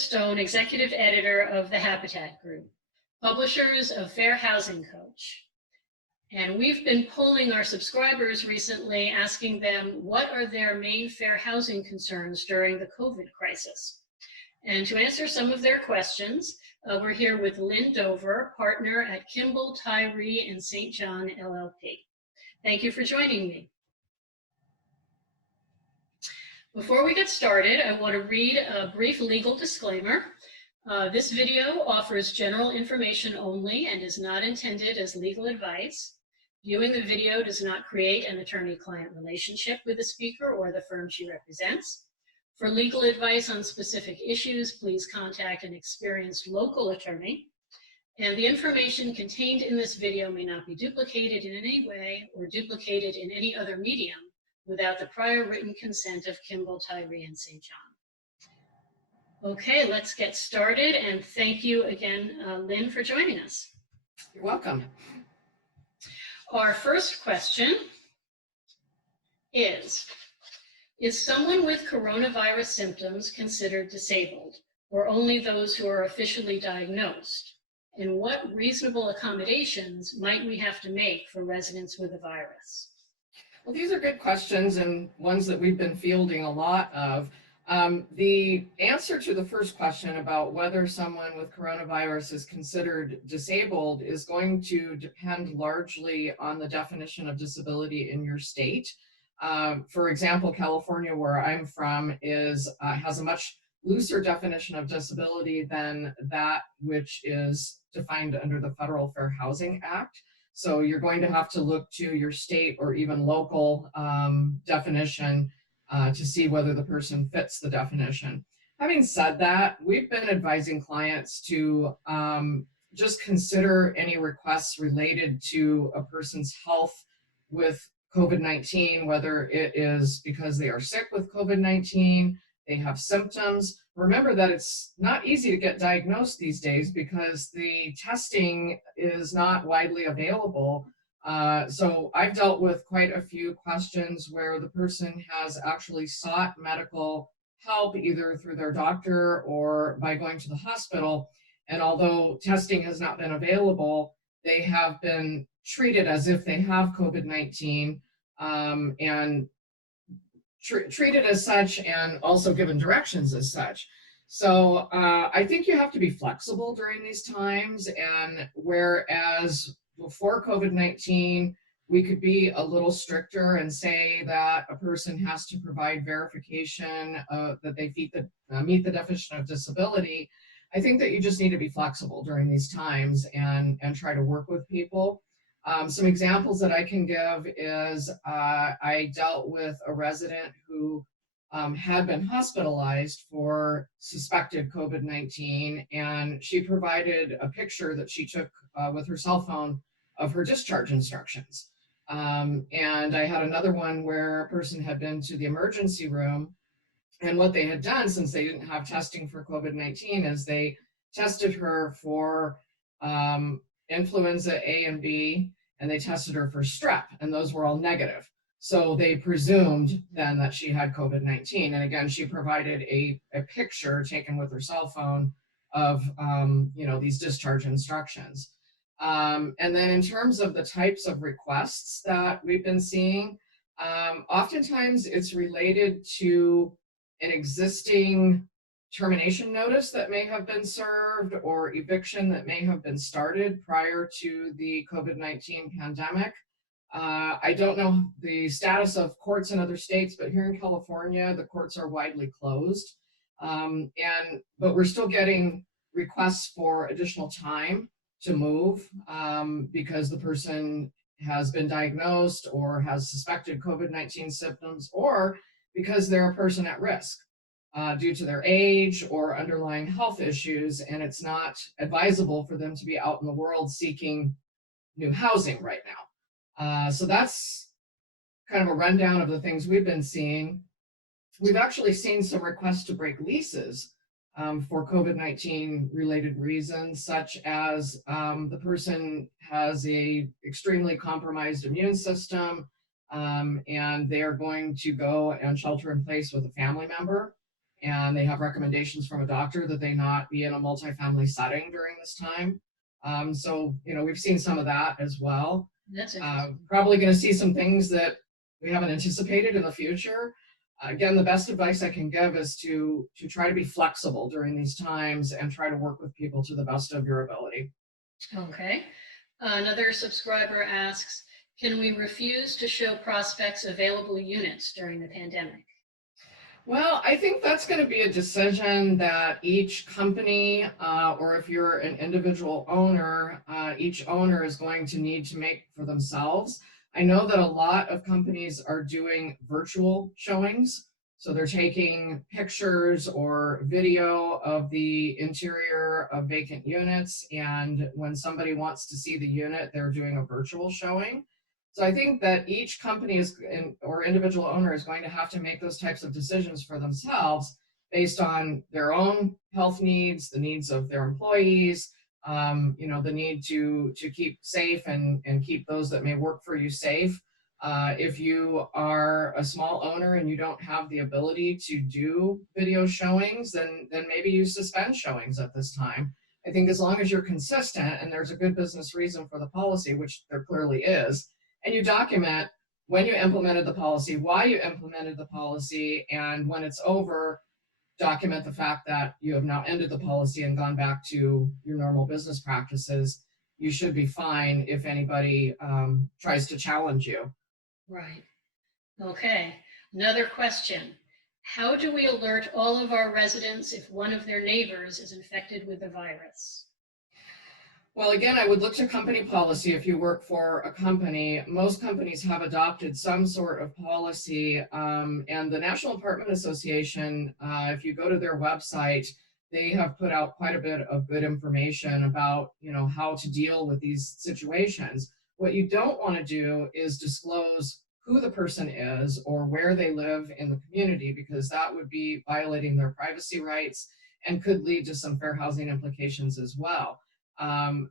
Stone, Executive Editor of the Habitat Group, publishers of Fair Housing Coach. And we've been polling our subscribers recently, asking them what are their main fair housing concerns during the COVID crisis. And to answer some of their questions, we're here with Lynn Dover, partner at Kimball, Tyree and St. John LLP. Thank you for joining me. Before we get started, I want to read a brief legal disclaimer. This video offers general information only and is not intended as legal advice. Viewing the video does not create an attorney-client relationship with the speaker or the firm she represents. For legal advice on specific issues, please contact an experienced local attorney. And the information contained in this video may not be duplicated in any way or duplicated in any other medium without the prior written consent of Kimball, Tyree, and St. John. Okay, let's get started. And thank you again, Lynn, for joining us. You're welcome. Our first question is someone with coronavirus symptoms considered disabled, or only those who are officially diagnosed? And what reasonable accommodations might we have to make for residents with the virus? Well, these are good questions and ones that we've been fielding a lot of. The answer to the first question about whether someone with coronavirus is considered disabled is going to depend largely on the definition of disability in your state. For example, California, where I'm from, has a much looser definition of disability than that which is defined under the Federal Fair Housing Act. So you're going to have to look to your state or even local definition to see whether the person fits the definition. Having said that, we've been advising clients to just consider any requests related to a person's health with COVID-19, whether it is because they are sick with COVID-19, they have symptoms. Remember that it's not easy to get diagnosed these days because the testing is not widely available. So I've dealt with quite a few questions where the person has actually sought medical help either through their doctor or by going to the hospital. And although testing has not been available, they have been treated as if they have COVID-19 and treated as such and also given directions as such. So I think you have to be flexible during these times, and whereas before COVID-19, we could be a little stricter and say that a person has to provide verification that they meet the definition of disability. I think that you just need to be flexible during these times and try to work with people. Some examples that I can give is I dealt with a resident who had been hospitalized for suspected COVID-19, and she provided a picture that she took with her cell phone of her discharge instructions. And I had another one where a person had been to the emergency room, and what they had done, since they didn't have testing for COVID-19, is they tested her for influenza A and B, and they tested her for strep, and those were all negative. So they presumed then that she had COVID-19. And again, she provided a picture taken with her cell phone of these discharge instructions. And then in terms of the types of requests that we've been seeing, oftentimes it's related to an existing termination notice that may have been served or eviction that may have been started prior to the COVID-19 pandemic. I don't know the status of courts in other states, but here in California, the courts are widely closed. But we're still getting requests for additional time to move because the person has been diagnosed or has suspected COVID-19 symptoms, or because they're a person at risk due to their age or underlying health issues, and it's not advisable for them to be out in the world seeking new housing right now. So that's kind of a rundown of the things we've been seeing. We've actually seen some requests to break leases for COVID-19 related reasons, such as the person has a extremely compromised immune system and they are going to go and shelter in place with a family member. and they have recommendations from a doctor that they not be in a multifamily setting during this time. So, we've seen some of that as well. That's interesting. Probably going to see some things that we haven't anticipated in the future. Again, the best advice I can give is to try to be flexible during these times and try to work with people to the best of your ability. Okay. Another subscriber asks, can we refuse to show prospects available units during the pandemic? Well, I think that's going to be a decision that each company, or if you're an individual owner, each owner is going to need to make for themselves. I know that a lot of companies are doing virtual showings. So they're taking pictures or video of the interior of vacant units. And when somebody wants to see the unit, they're doing a virtual showing. So I think that each company or individual owner is going to have to make those types of decisions for themselves based on their own health needs, the needs of their employees, the need to keep safe and keep those that may work for you safe. If you are a small owner and you don't have the ability to do video showings, then maybe you suspend showings at this time. I think as long as you're consistent and there's a good business reason for the policy, which there clearly is, and you document when you implemented the policy, why you implemented the policy, and when it's over, document the fact that you have now ended the policy and gone back to your normal business practices, you should be fine if anybody tries to challenge you. Right. Okay. Another question. How do we alert all of our residents if one of their neighbors is infected with the virus? Well, again, I would look to company policy if you work for a company. Most companies have adopted some sort of policy, and the National Apartment Association, if you go to their website, they have put out quite a bit of good information about, how to deal with these situations. What you don't want to do is disclose who the person is or where they live in the community, because that would be violating their privacy rights and could lead to some fair housing implications as well.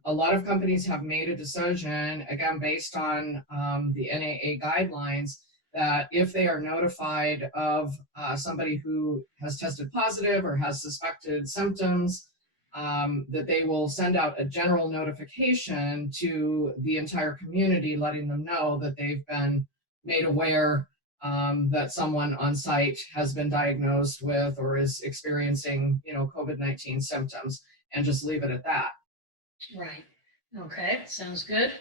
A lot of companies have made a decision, again, based on the NAA guidelines, that if they are notified of somebody who has tested positive or has suspected symptoms, that they will send out a general notification to the entire community, letting them know that they've been made aware that someone on site has been diagnosed with or is experiencing, COVID-19 symptoms, and just leave it at that. Right. Okay, sounds good.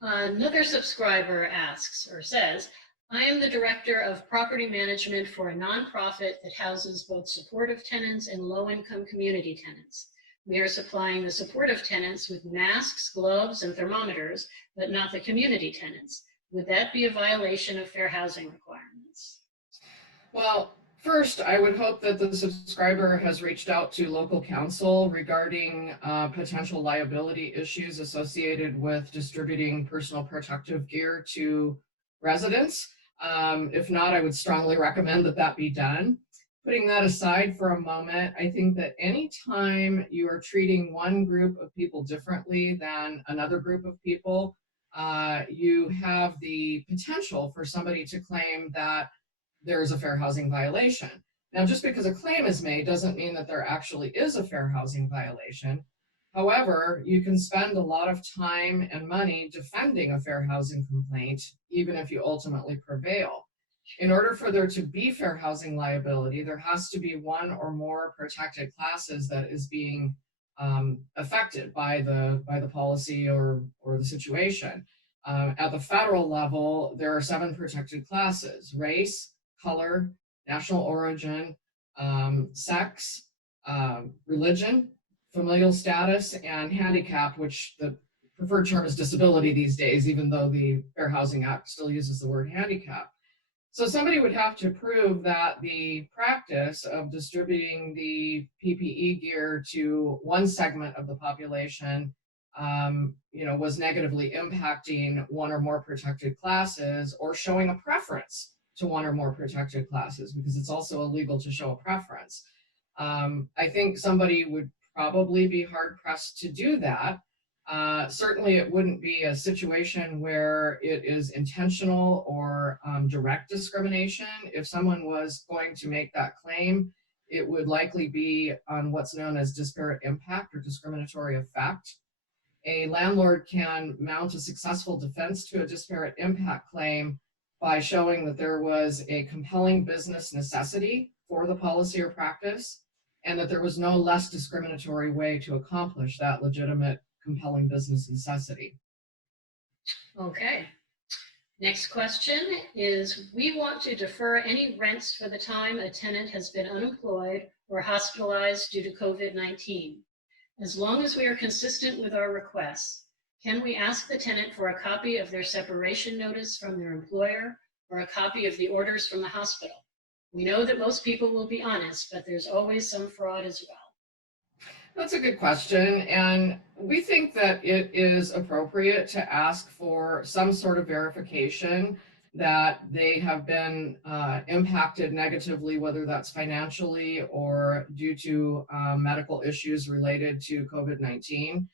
Another subscriber asks or says, I am the director of property management for a nonprofit that houses both supportive tenants and low-income community tenants. We are supplying the supportive tenants with masks, gloves, and thermometers, but not the community tenants. Would that be a violation of fair housing requirements? Well, first, I would hope that the subscriber has reached out to local counsel regarding potential liability issues associated with distributing personal protective gear to residents. If not, I would strongly recommend that be done. Putting that aside for a moment, I think that anytime you are treating one group of people differently than another group of people, you have the potential for somebody to claim that there is a fair housing violation. Now, just because a claim is made doesn't mean that there actually is a fair housing violation. However, you can spend a lot of time and money defending a fair housing complaint, even if you ultimately prevail. In order for there to be fair housing liability, there has to be one or more protected classes that is being affected by the policy or the situation. At the federal level, there are 7 protected classes: race, color, national origin, sex, religion, familial status, and handicap, which the preferred term is disability these days, even though the Fair Housing Act still uses the word handicap. So somebody would have to prove that the practice of distributing the PPE gear to one segment of the population was negatively impacting one or more protected classes, or showing a preference to one or more protected classes, because it's also illegal to show a preference. I think somebody would probably be hard pressed to do that. Certainly it wouldn't be a situation where it is intentional or direct discrimination. If someone was going to make that claim it would likely be on what's known as disparate impact or discriminatory effect. A landlord can mount a successful defense to a disparate impact claim by showing that there was a compelling business necessity for the policy or practice, and that there was no less discriminatory way to accomplish that legitimate, compelling business necessity. Okay. Next question is, we want to defer any rents for the time a tenant has been unemployed or hospitalized due to COVID-19. As long as we are consistent with our requests, can we ask the tenant for a copy of their separation notice from their employer or a copy of the orders from the hospital? We know that most people will be honest, but there's always some fraud as well. That's a good question, and we think that it is appropriate to ask for some sort of verification that they have been impacted negatively, whether that's financially or due to medical issues related to COVID-19,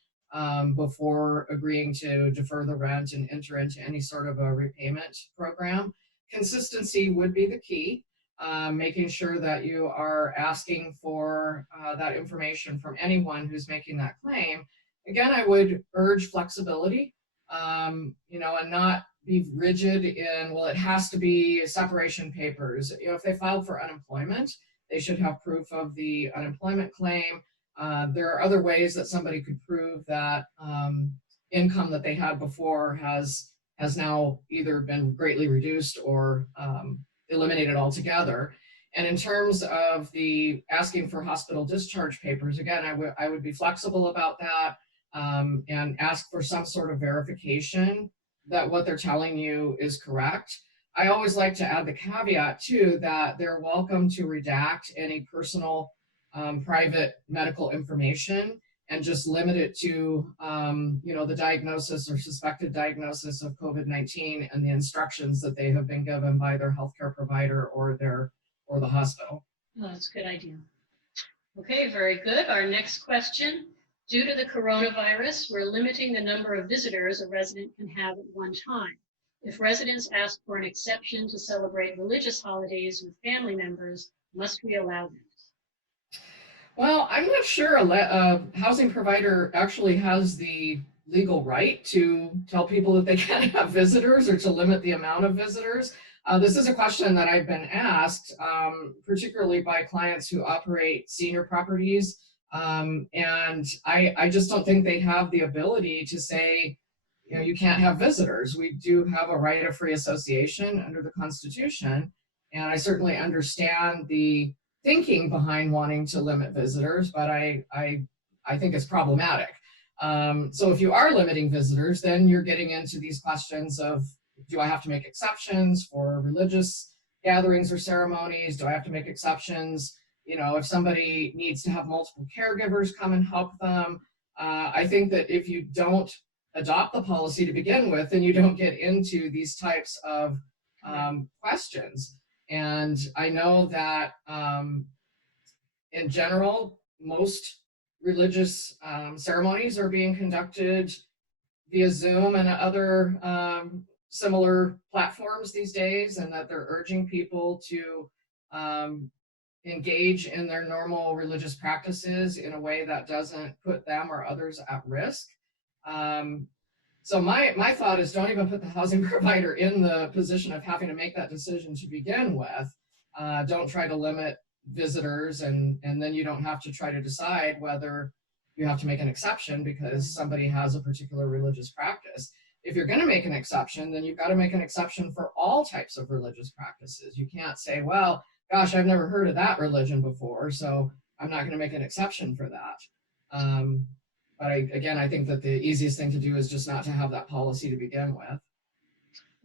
before agreeing to defer the rent and enter into any sort of a repayment program. Consistency would be the key. Making sure that you are asking for that information from anyone who's making that claim. Again, I would urge flexibility, and not be rigid in, well, it has to be separation papers. If they filed for unemployment, they should have proof of the unemployment claim. There are other ways that somebody could prove that income that they had before has now either been greatly reduced or eliminated altogether. And in terms of the asking for hospital discharge papers, again, I would be flexible about that, and ask for some sort of verification that what they're telling you is correct. I always like to add the caveat too, that they're welcome to redact any personal private medical information and just limit it to the diagnosis or suspected diagnosis of COVID-19 and the instructions that they have been given by their healthcare provider or the hospital. Oh, that's a good idea. Okay, very good. Our next question. Due to the coronavirus, we're limiting the number of visitors a resident can have at one time. If residents ask for an exception to celebrate religious holidays with family members, must we allow them? Well, I'm not sure a housing provider actually has the legal right to tell people that they can't have visitors or to limit the amount of visitors. This is a question that I've been asked, particularly by clients who operate senior properties. And I just don't think they have the ability to say, you can't have visitors. We do have a right of free association under the Constitution. And I certainly understand the thinking behind wanting to limit visitors, but I think it's problematic. So if you are limiting visitors, then you're getting into these questions of, do I have to make exceptions for religious gatherings or ceremonies? Do I have to make exceptions? If somebody needs to have multiple caregivers come and help them. I think that if you don't adopt the policy to begin with, then you don't get into these types of questions. And I know that in general, most religious ceremonies are being conducted via Zoom and other similar platforms these days, and that they're urging people to engage in their normal religious practices in a way that doesn't put them or others at risk. So my thought is, don't even put the housing provider in the position of having to make that decision to begin with. Don't try to limit visitors, and then you don't have to try to decide whether you have to make an exception because somebody has a particular religious practice. If you're going to make an exception, then you've got to make an exception for all types of religious practices. You can't say, well, gosh, I've never heard of that religion before, so I'm not going to make an exception for that. But I think that the easiest thing to do is just not to have that policy to begin with.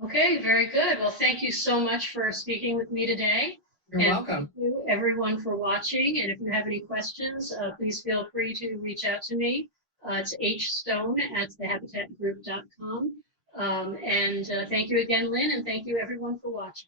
Okay, very good. Well, thank you so much for speaking with me today. You're welcome. Thank you everyone for watching. And if you have any questions, please feel free to reach out to me. It's hstone@thehabitatgroup.com. And thank you again, Lynn, and thank you everyone for watching.